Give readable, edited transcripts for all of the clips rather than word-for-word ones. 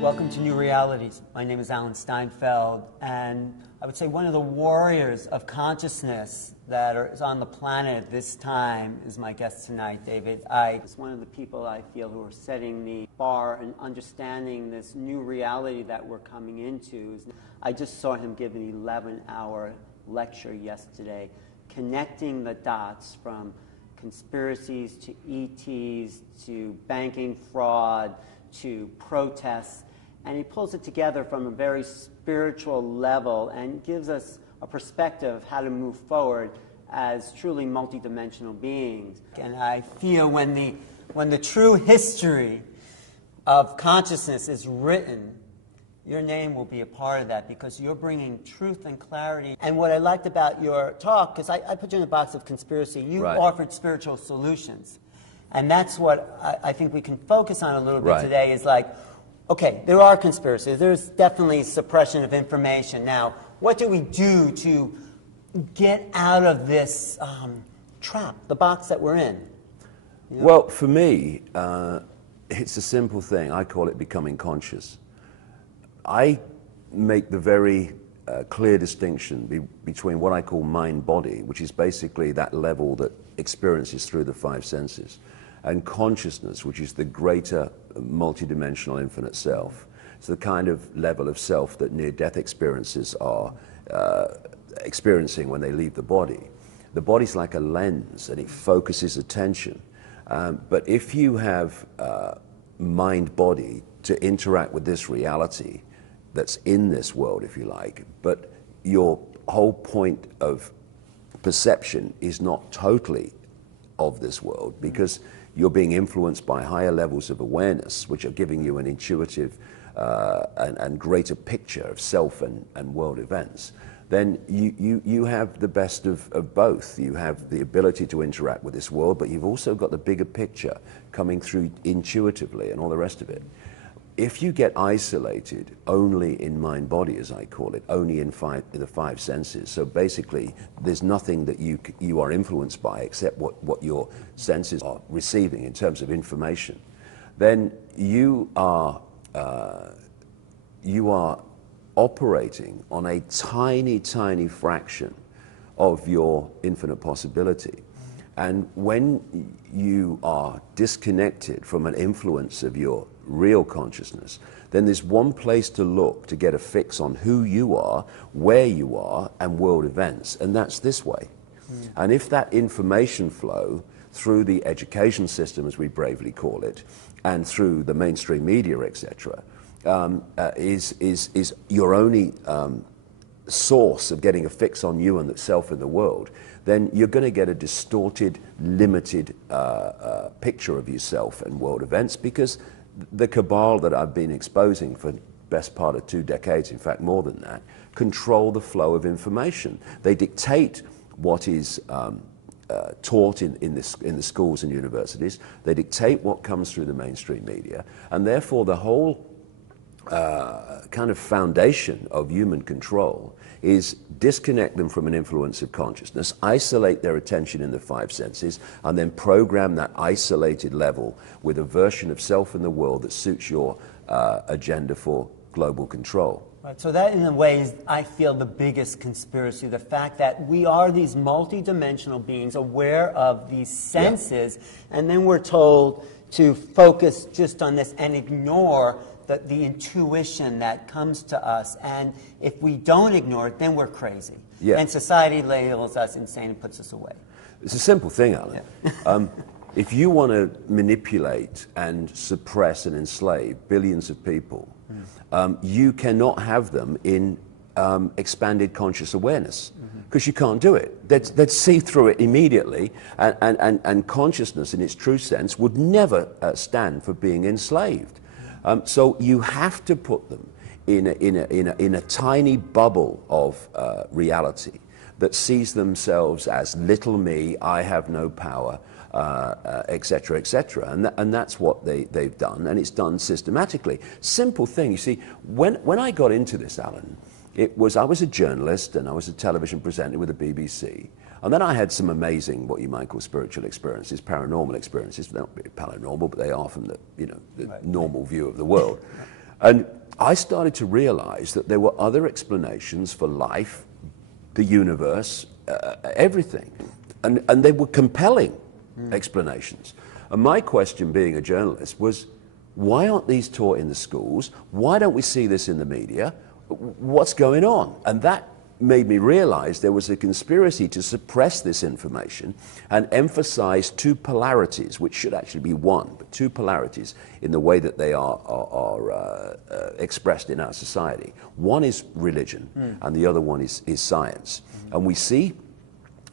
Welcome to New Realities. My name is Alan Steinfeld, and I would say one of the warriors of consciousness that is on the planet at this time is my guest tonight, David Icke. He's one of the people I feel who are setting the bar and understanding this new reality that we're coming into. I just saw him give an 11-hour lecture yesterday, connecting the dots from conspiracies to ETs to banking fraud to protests, and he pulls it together from a very spiritual level and gives us a perspective of how to move forward as truly multidimensional beings. And I feel when the true history of consciousness is written, your name will be a part of that because you're bringing truth and clarity. And what I liked about your talk, because I put you in a box of conspiracy, you offered spiritual solutions. And that's what I think we can focus on a little bit today is like, okay, there are conspiracies. There's definitely suppression of information. Now, what do we do to get out of this trap, the box that we're in? You know? Well, for me, it's a simple thing. I call it becoming conscious. I make the very clear distinction between what I call mind-body, which is basically that level that experiences through the five senses, and consciousness, which is the greater multidimensional infinite self. It's the kind of level of self that near-death experiences are experiencing when they leave the body. The body's like a lens, and it focuses attention. But if you have mind-body to interact with this reality that's in this world, if you like, but your whole point of perception is not totally of this world because you're being influenced by higher levels of awareness, which are giving you an intuitive and greater picture of self and world events, then you have the best of both. You have the ability to interact with this world, but you've also got the bigger picture coming through intuitively and all the rest of it. If you get isolated only in mind-body, as I call it, only in the five senses, so basically there's nothing that you are influenced by except what your senses are receiving in terms of information, then you are operating on a tiny, tiny fraction of your infinite possibility. And when you are disconnected from an influence of your real consciousness, then there's one place to look to get a fix on who you are, where you are, and world events, and that's this way. And if that information flow through the education system, as we bravely call it, and through the mainstream media, etc., is your only source of getting a fix on you and the self in the world, then you're going to get a distorted, limited picture of yourself and world events, because the cabal that I've been exposing for the best part of 2 decades, in fact more than that, control the flow of information. They dictate what is taught in the schools and universities. They dictate what comes through the mainstream media, and therefore the whole kind of foundation of human control is disconnect them from an influence of consciousness, isolate their attention in the five senses, and then program that isolated level with a version of self in the world that suits your agenda for global control. Right, so that in a way is, I feel, the biggest conspiracy, the fact that we are these multidimensional beings aware of these senses, and then we're told to focus just on this and ignore the intuition that comes to us, and if we don't ignore it, then we're crazy. And society labels us insane and puts us away. It's a simple thing, Alan. If you want to manipulate and suppress and enslave billions of people, you cannot have them in expanded conscious awareness, because you can't do it. They'd see through it immediately, and consciousness in its true sense would never stand for being enslaved. So you have to put them in a tiny bubble of reality that sees themselves as little me, I have no power, etc., etc. And that's what they've done, and it's done systematically. Simple thing. You see, when I got into this, Alan, I was a journalist and I was a television presenter with the BBC. And then I had some amazing, what you might call spiritual experiences, paranormal experiences. They're not really paranormal, but they are from the, the normal view of the world. And I started to realize that there were other explanations for life, the universe, everything. And they were compelling explanations. And my question, being a journalist, was, why aren't these taught in the schools? Why don't we see this in the media? What's going on? And that made me realize there was a conspiracy to suppress this information and emphasize two polarities, which should actually be one, but two polarities in the way that they are expressed in our society. One is religion, and the other one is science. And we see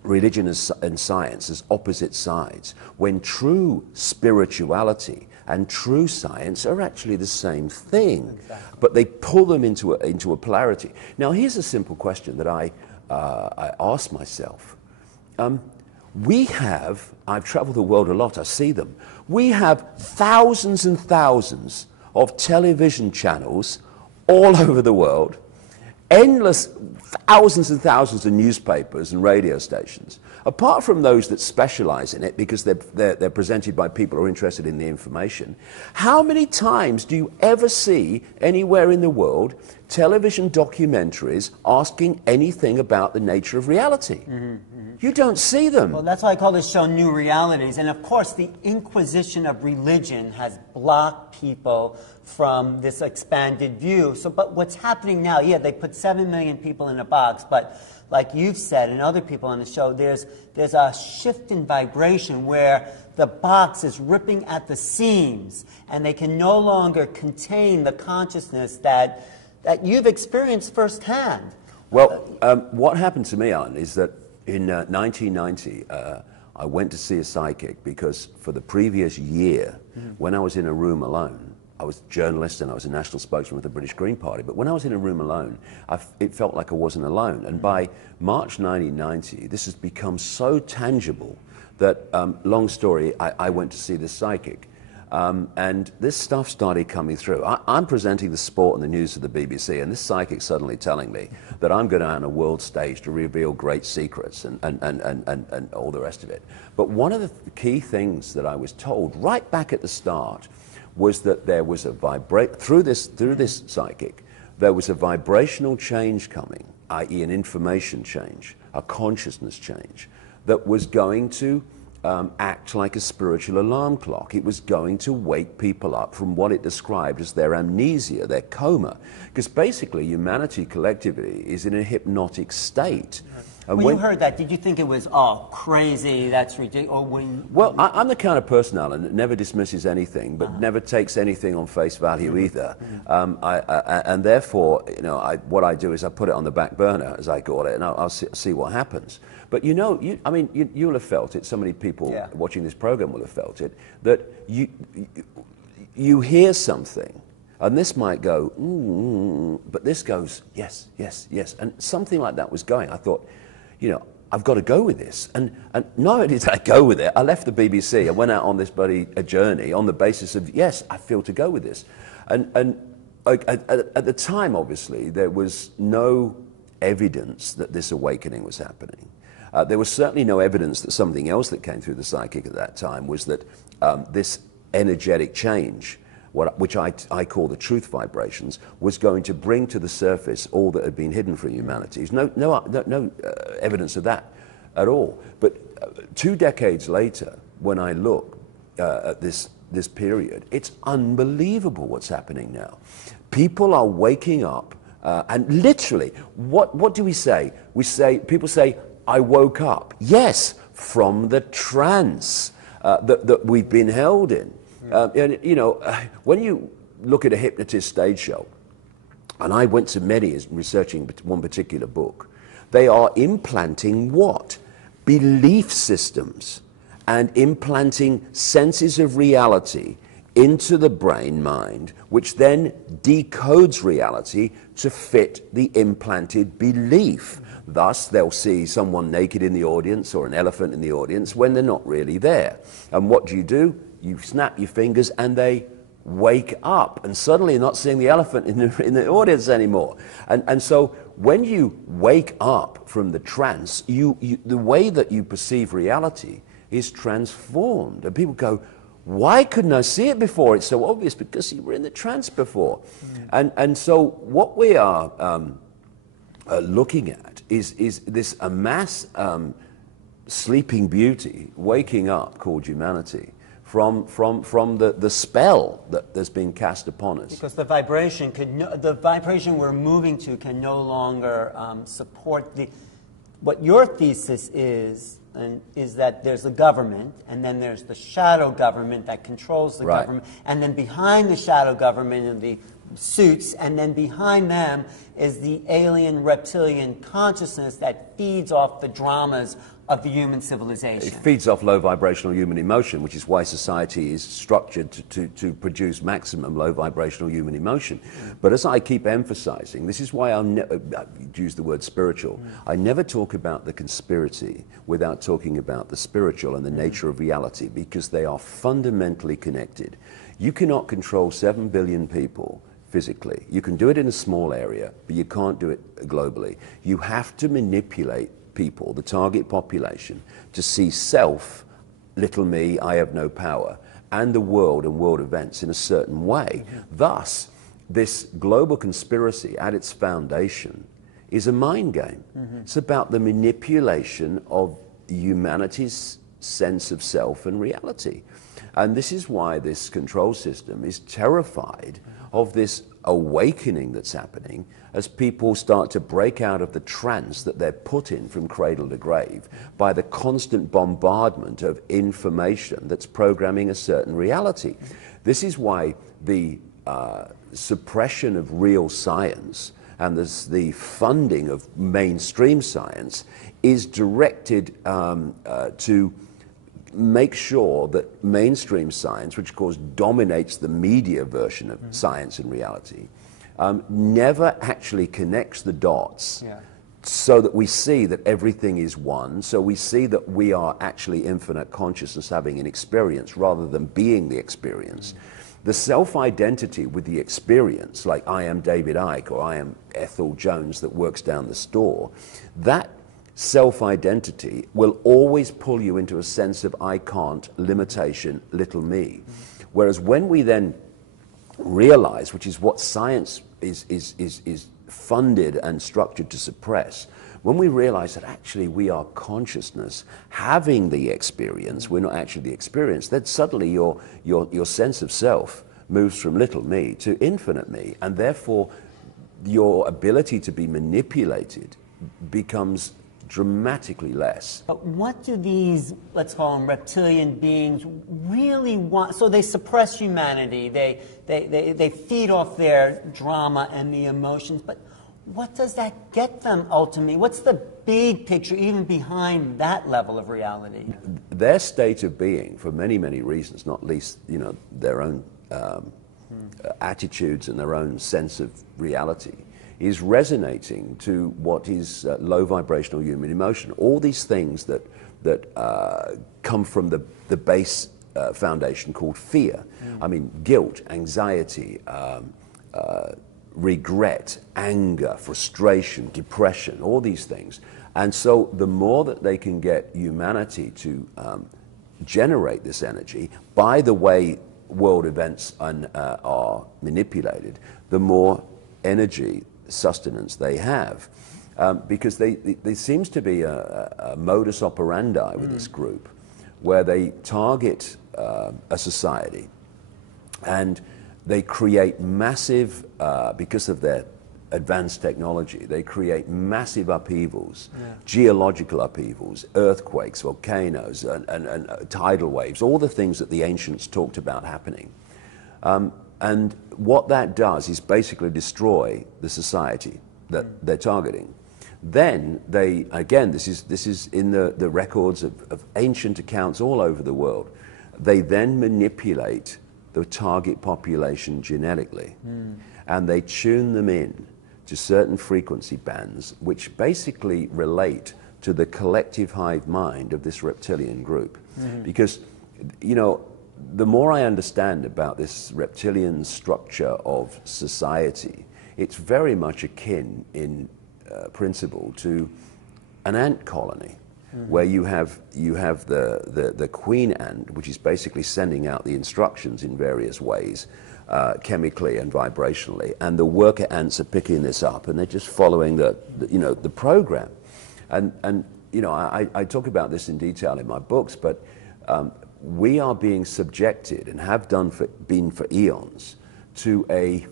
religion and science as opposite sides, when true spirituality and true science are actually the same thing. Exactly. But they pull them into a polarity. Now, here's a simple question that I ask myself. I've traveled the world a lot, I see them. We have thousands and thousands of television channels all over the world, endless thousands and thousands of newspapers and radio stations. Apart from those that specialize in it because they're presented by people who are interested in the information, how many times do you ever see anywhere in the world television documentaries asking anything about the nature of reality? You don't see them. Well, that's why I call this show New Realities. And of course, the inquisition of religion has blocked people from this expanded view. But what's happening now, yeah, they put 7 million people in a box, but like you've said and other people on the show, there's a shift in vibration where the box is ripping at the seams and they can no longer contain the consciousness that you've experienced firsthand. Well, what happened to me, Alan, is that in 1990, I went to see a psychic because for the previous year, when I was in a room alone, I was a journalist and I was a national spokesman of the British Green Party, but when I was in a room alone, it felt like I wasn't alone. And by March 1990, this has become so tangible that, long story, I went to see this psychic. And this stuff started coming through. I'm presenting the sport and the news to the BBC, and this psychic suddenly telling me that I'm going out on a world stage to reveal great secrets and all the rest of it. But one of the key things that I was told right back at the start was that there was a through this psychic, there was a vibrational change coming, i.e. an information change, a consciousness change, that was going to act like a spiritual alarm clock. It was going to wake people up from what it described as their amnesia, their coma. Because basically humanity collectively is in a hypnotic state. And when you heard that, did you think it was, oh, crazy, that's ridiculous? Well, I'm the kind of person, Alan, that never dismisses anything, but never takes anything on face value either. And therefore, you know, what I do is I put it on the back burner, as I call it, and I'll see what happens. But you know, you'll have felt it, so many people watching this program will have felt it, that you hear something, and this might go, but this goes, yes, yes, yes. And something like that was going. I thought, you know, I've got to go with this. And not only did I go with it, I left the BBC. I went out on this a journey on the basis of, yes, I feel to go with this. And at the time, obviously, there was no evidence that this awakening was happening. There was certainly no evidence that something else that came through the psychic at that time was that this energetic change, which I call the truth vibrations, was going to bring to the surface all that had been hidden from humanity. There's no evidence of that at all. But 2 decades later, when I look at this period, it's unbelievable what's happening now. People are waking up, and literally, what do we say? People say, I woke up. Yes, from the trance that we've been held in. And you know, when you look at a hypnotist stage show, and I went to many as researching one particular book, they are implanting what? Belief systems and implanting senses of reality into the brain mind, which then decodes reality to fit the implanted belief. Thus, they'll see someone naked in the audience or an elephant in the audience when they're not really there. And what do? You snap your fingers and they wake up, and suddenly you're not seeing the elephant in the audience anymore. And so when you wake up from the trance, the way that you perceive reality is transformed. And people go, why couldn't I see it before? It's so obvious, because you were in the trance before. And so what we are looking at is this mass sleeping beauty, waking up, called humanity, from the spell that's been cast upon us. Because the vibration we're moving to can no longer support what your thesis is that there's a government, and then there's the shadow government that controls the government, and then behind the shadow government are the suits, and then behind them is the alien reptilian consciousness that feeds off the dramas of the human civilization. It feeds off low vibrational human emotion, which is why society is structured to produce maximum low vibrational human emotion. But as I keep emphasizing, this is why I'll use the word spiritual. I never talk about the conspiracy without talking about the spiritual and the nature of reality, because they are fundamentally connected. You cannot control 7 billion people physically. You can do it in a small area, but you can't do it globally. You have to manipulate people, the target population, to see self, little me, I have no power, and the world and world events in a certain way. Thus, this global conspiracy at its foundation is a mind game. It's about the manipulation of humanity's sense of self and reality. And this is why this control system is terrified of this awakening that's happening as people start to break out of the trance that they're put in from cradle to grave by the constant bombardment of information that's programming a certain reality. This is why the suppression of real science and the funding of mainstream science is directed to make sure that mainstream science, which of course dominates the media version of science and reality, never actually connects the dots so that we see that everything is one, so we see that we are actually infinite consciousness having an experience rather than being the experience. The self-identity with the experience, like I am David Icke or I am Ethel Jones that works down the store, that self-identity will always pull you into a sense of I can't, limitation, little me. Whereas when we then realize, which is what science is funded and structured to suppress, when we realize that actually we are consciousness having the experience, we're not actually the experience, then suddenly your sense of self moves from little me to infinite me, and therefore your ability to be manipulated becomes dramatically less. But what do these, let's call them reptilian beings, really want? So they suppress humanity, they feed off their drama and the emotions, but what does that get them ultimately? What's the big picture even behind that level of reality? Their state of being, for many, many reasons, not least, their own attitudes and their own sense of reality, is resonating to what is low vibrational human emotion. All these things that come from the base foundation called fear. I mean, guilt, anxiety, regret, anger, frustration, depression, all these things. And so the more that they can get humanity to generate this energy by the way world events are manipulated, the more energy sustenance they have, because there seems to be a modus operandi with this group where they target a society and they create massive, because of their advanced technology, they create massive upheavals, geological upheavals, earthquakes, volcanoes, and tidal waves, all the things that the ancients talked about happening. And what that does is basically destroy the society that they're targeting. Then they, again, this is in the records of ancient accounts all over the world, they then manipulate the target population genetically, and they tune them in to certain frequency bands which basically relate to the collective hive mind of this reptilian group. Because, the more I understand about this reptilian structure of society, it's very much akin in principle to an ant colony. where you have the queen ant, which is basically sending out the instructions in various ways, chemically and vibrationally, and the worker ants are picking this up, and they're just following the program. And you know, I talk about this in detail in my books, but we are being subjected, and have been for eons, to a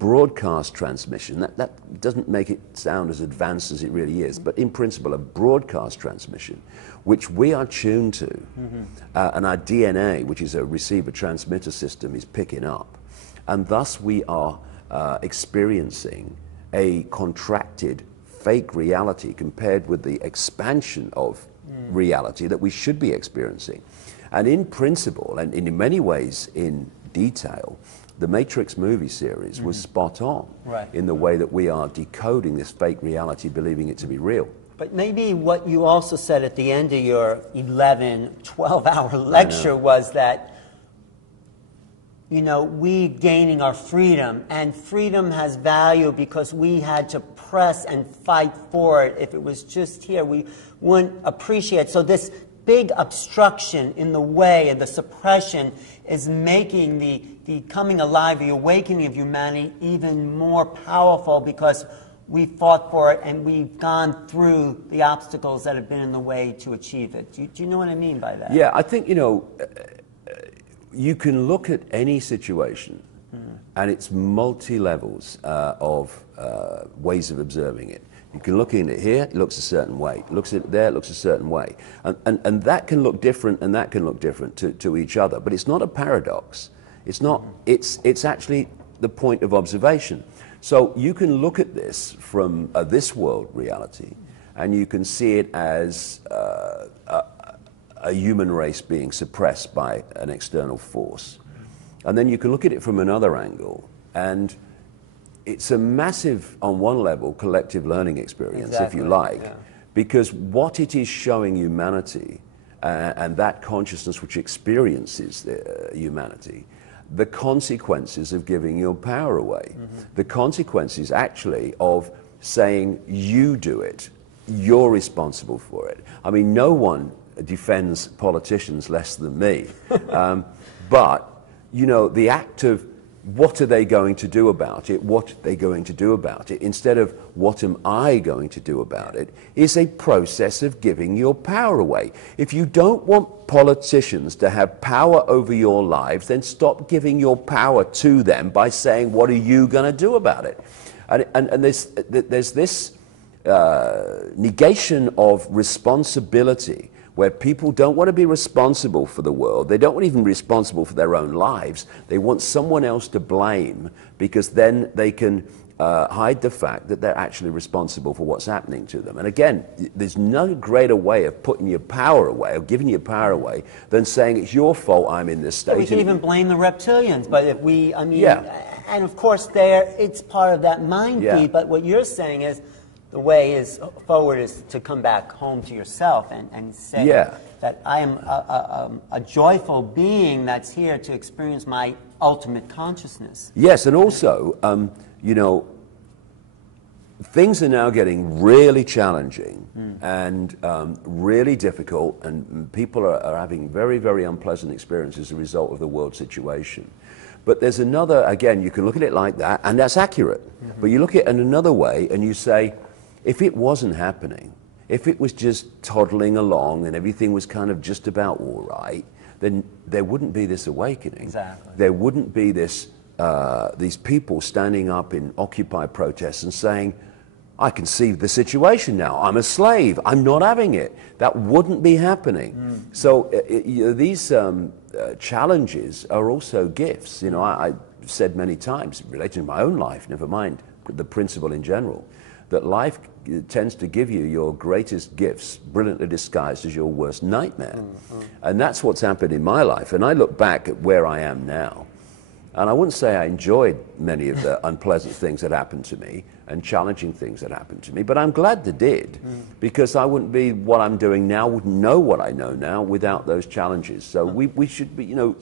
broadcast transmission. That doesn't make it sound as advanced as it really is, but in principle, a broadcast transmission, which we are tuned to, and our DNA, which is a receiver-transmitter system, is picking up. And thus we are experiencing a contracted, fake reality compared with the expansion of reality that we should be experiencing. And in principle, and in many ways in detail, the Matrix movie series was spot on in the way that we are decoding this fake reality, believing it to be real. But maybe what you also said at the end of your 11, 12-hour lecture was that, you know, we gaining our freedom, and freedom has value because we had to press and fight for it. If it was just here, we wouldn't appreciate. So this big obstruction in the way and the suppression is making the coming alive, the awakening of humanity even more powerful because we fought for it and we've gone through the obstacles that have been in the way to achieve it. Do you know what I mean by that? Yeah, I think, you know, you can look at any situation and it's multi-levels of ways of observing it. You can look in it here, it looks a certain way. Looks at it there, it looks a certain way. And that can look different, and that can look different to each other. But it's not a paradox. It's not. It's actually the point of observation. So you can look at this from this world reality, and you can see it as a human race being suppressed by an external force. And then you can look at it from another angle, and it's a massive, on one level, collective learning experience, if you like, because what it is showing humanity, and that consciousness which experiences humanity, the consequences of giving your power away, the consequences actually of saying, you do it, you're responsible for it. I mean, no one defends politicians less than me, but, you know, the act of what are they going to do about it? What are they going to do about it? Instead of what am I going to do about it, is a process of giving your power away. If you don't want politicians to have power over your lives, then stop giving your power to them by saying, what are you going to do about it? And there's this negation of responsibility, where people don't want to be responsible for the world. They don't want to even be responsible for their own lives. They want someone else to blame, because then they can hide the fact that they're actually responsible for what's happening to them. And again, there's no greater way of putting your power away, or giving your power away, than saying it's your fault I'm in this state. So we can even blame the reptilians, but if we, I mean, and of course it's part of that mind feed, but what you're saying is, the way forward is to come back home to yourself and say that I am a joyful being that's here to experience my ultimate consciousness. Yes, and also, you know, things are now getting really challenging and really difficult, and people are having very, very unpleasant experiences as a result of the world situation. But there's another, again, you can look at it like that, and that's accurate. But you look at it in another way, and you say, if it wasn't happening, if it was just toddling along and everything was kind of just about all right, then there wouldn't be this awakening. Exactly. There wouldn't be this, these people standing up in Occupy protests and saying, I can see the situation now, I'm a slave, I'm not having it. That wouldn't be happening. So these challenges are also gifts. You know, I've said many times, related to my own life, never mind the principle in general, that life tends to give you your greatest gifts brilliantly disguised as your worst nightmare. And that's what's happened in my life. And I look back at where I am now, and I wouldn't say I enjoyed many of the unpleasant things that happened to me and challenging things that happened to me, but I'm glad they did, because I wouldn't be what I'm doing now, wouldn't know what I know now without those challenges. So we should be, you know,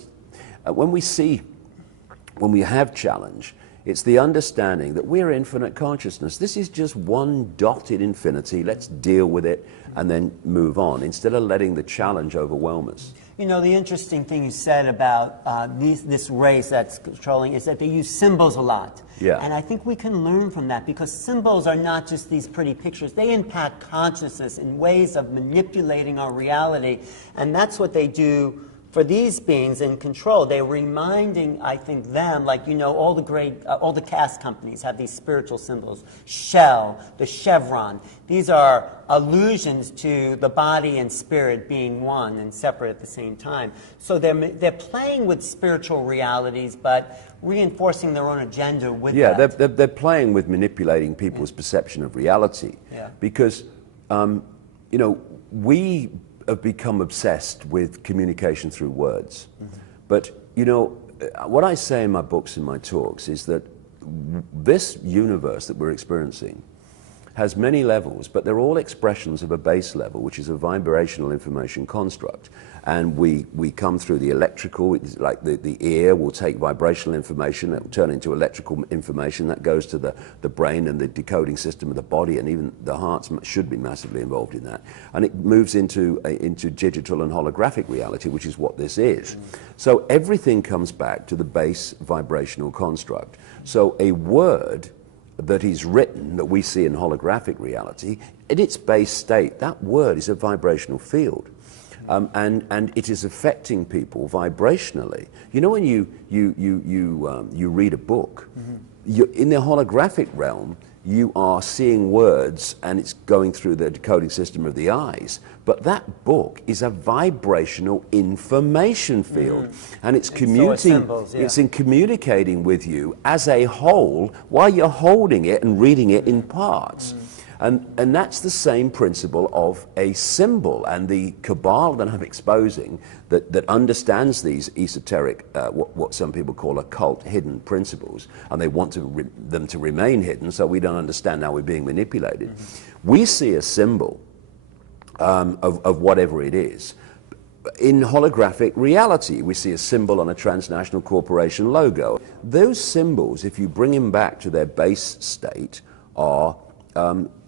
when we have challenge, It's the understanding that we're infinite consciousness. This is just one dotted infinity. Let's deal with it and then move on, instead of letting the challenge overwhelm us. You know, the interesting thing you said about this race that's controlling is that they use symbols a lot. Yeah. And I think we can learn from that, because symbols are not just these pretty pictures. They impact consciousness in ways of manipulating our reality. And that's what they do for these beings in control. They're reminding, I think, them, like, you know, all the cast companies have these spiritual symbols. Shell, the chevron. These are allusions to the body and spirit being one and separate at the same time. So they're playing with spiritual realities, but reinforcing their own agenda with that. Yeah, they're playing with manipulating people's perception of reality. Yeah. Because, you know, we have become obsessed with communication through words. But, you know, what I say in my books and my talks is that this universe that we're experiencing has many levels, but they're all expressions of a base level, which is a vibrational information construct. And we come through the electrical, like the ear will take vibrational information, that will turn into electrical information that goes to the brain and the decoding system of the body, and even the heart should be massively involved in that. And it moves into digital and holographic reality, which is what this is. So everything comes back to the base vibrational construct. So a word that is written, that we see in holographic reality, in its base state, that word is a vibrational field. And it is affecting people vibrationally. You know, when you read a book, in the holographic realm, you are seeing words and it's going through the decoding system of the eyes. But that book is a vibrational information field. And it's it's in communicating with you as a whole while you're holding it and reading it in parts. And that's the same principle of a symbol. And the cabal that I'm exposing that understands these esoteric, what some people call occult hidden principles, and they want them to remain hidden so we don't understand how we're being manipulated. We see a symbol of whatever it is. In holographic reality, we see a symbol on a transnational corporation logo. Those symbols, if you bring them back to their base state, are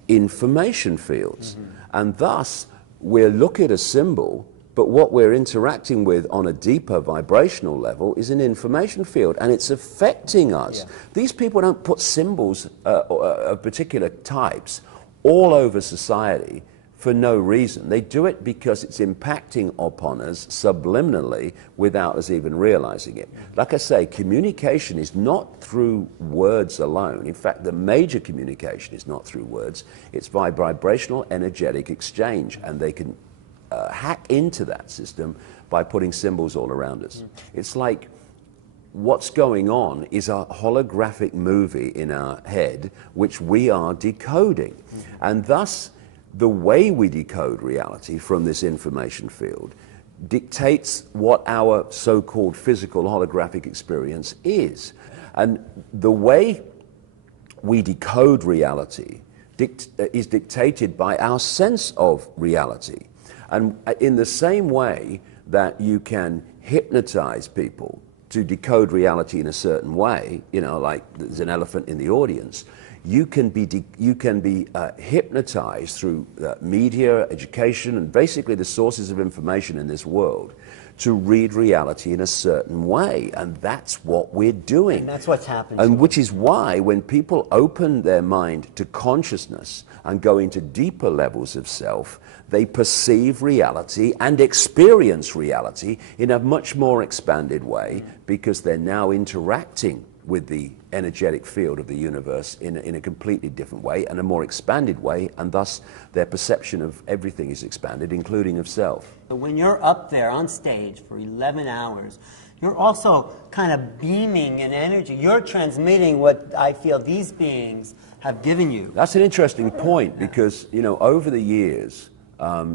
information fields. And thus, we'll look at a symbol, but what we're interacting with on a deeper vibrational level is an information field, and it's affecting us. Yeah. These people don't put symbols of particular types all over society for no reason. They do it because it's impacting upon us subliminally without us even realizing it. Like I say, communication is not through words alone. In fact, the major communication is not through words. It's by vibrational energetic exchange, and they can hack into that system by putting symbols all around us. It's like what's going on is a holographic movie in our head which we are decoding. And thus, the way we decode reality from this information field dictates what our so-called physical holographic experience is. And the way we decode reality is dictated by our sense of reality. And in the same way that you can hypnotize people to decode reality in a certain way, you know, like there's an elephant in the audience, you can be hypnotized through media, education, and basically the sources of information in this world to read reality in a certain way. And that's what we're doing. And that's what's happening. And which is why when people open their mind to consciousness and go into deeper levels of self, they perceive reality and experience reality in a much more expanded way, because they're now interacting with the energetic field of the universe in a completely different way and a more expanded way, and thus their perception of everything is expanded, including of self. When you're up there on stage for 11 hours, you're also kind of beaming in energy. You're transmitting what I feel these beings have given you. That's an interesting point, because, you know, over the years,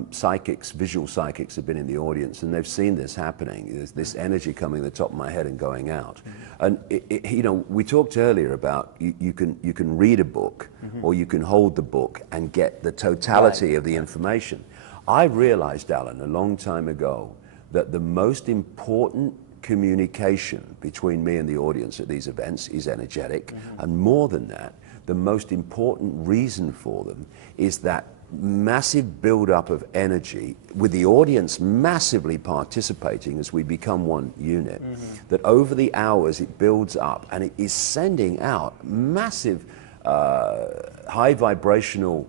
psychics, visual psychics have been in the audience, and they've seen this happening. There's this energy coming to the top of my head and going out. And you know, we talked earlier about you can read a book, or you can hold the book and get the totality of the information. I realized, Alan, a long time ago, that the most important communication between me and the audience at these events is energetic. And more than that, the most important reason for them is that massive build-up of energy with the audience massively participating as we become one unit, that over the hours it builds up and it is sending out massive high vibrational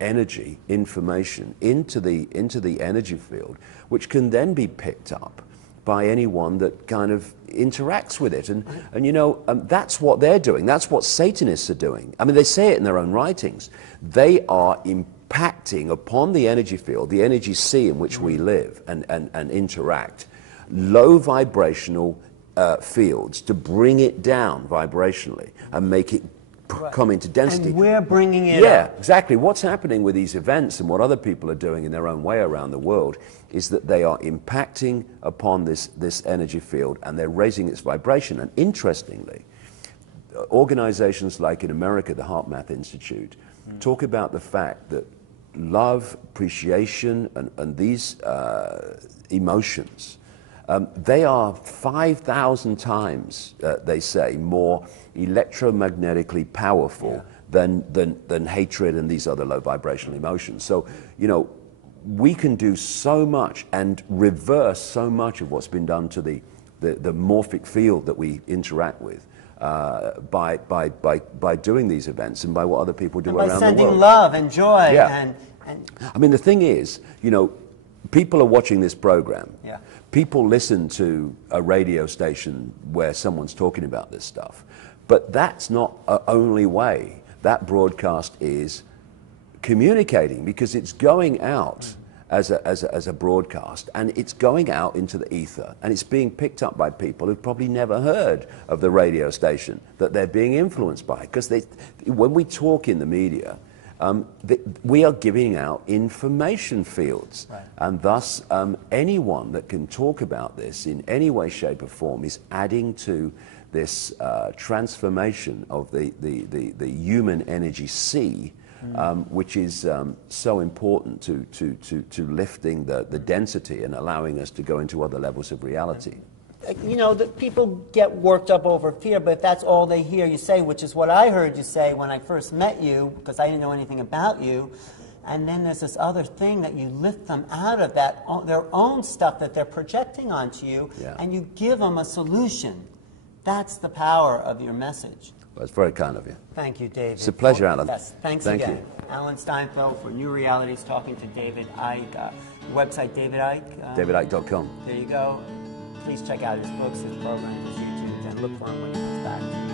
energy information into the energy field, which can then be picked up by anyone that kind of interacts with it. And you know, that's what they're doing. That's what Satanists are doing. I mean, they say it in their own writings. They are impacting upon the energy field, the energy sea in which we live and interact, low vibrational fields to bring it down vibrationally and make it come into density. And we're bringing it Yeah, up. exactly. What's happening with these events and what other people are doing in their own way around the world is that they are impacting upon this energy field and they're raising its vibration. And interestingly, organizations like in America, the Heart Math Institute, talk about the fact that love, appreciation, and these emotions, they are 5,000 times, they say, more electromagnetically powerful than hatred and these other low vibrational emotions. So, you know, we can do so much and reverse so much of what's been done to the morphic field that we interact with by doing these events and by what other people do And around the world. by sending love and joy. Yeah. And I mean, the thing is, you know, people are watching this program. Yeah. People listen to a radio station where someone's talking about this stuff. But that's not the only way that broadcast is communicating, because it's going out as a broadcast, and it's going out into the ether, and it's being picked up by people who've probably never heard of the radio station that they're being influenced by. Because when we talk in the media, we are giving out information fields, and thus anyone that can talk about this in any way, shape or form is adding to this transformation of the human energy sea, which is so important to lifting the density and allowing us to go into other levels of reality. you know, the people get worked up over fear, but if that's all they hear you say, which is what I heard you say when I first met you, because I didn't know anything about you, and then there's this other thing that you lift them out of that, their own stuff that they're projecting onto you, and you give them a solution. That's the power of your message. Well, it's very kind of you. Thank you, David. It's a pleasure, Alan. Yes, thanks Thank again. you. Alan Steinfeld for New Realities, talking to David Icke. Website, David Icke. DavidIcke.com. There you go. Please check out his books, his programs, his YouTube, and look for him when he comes back.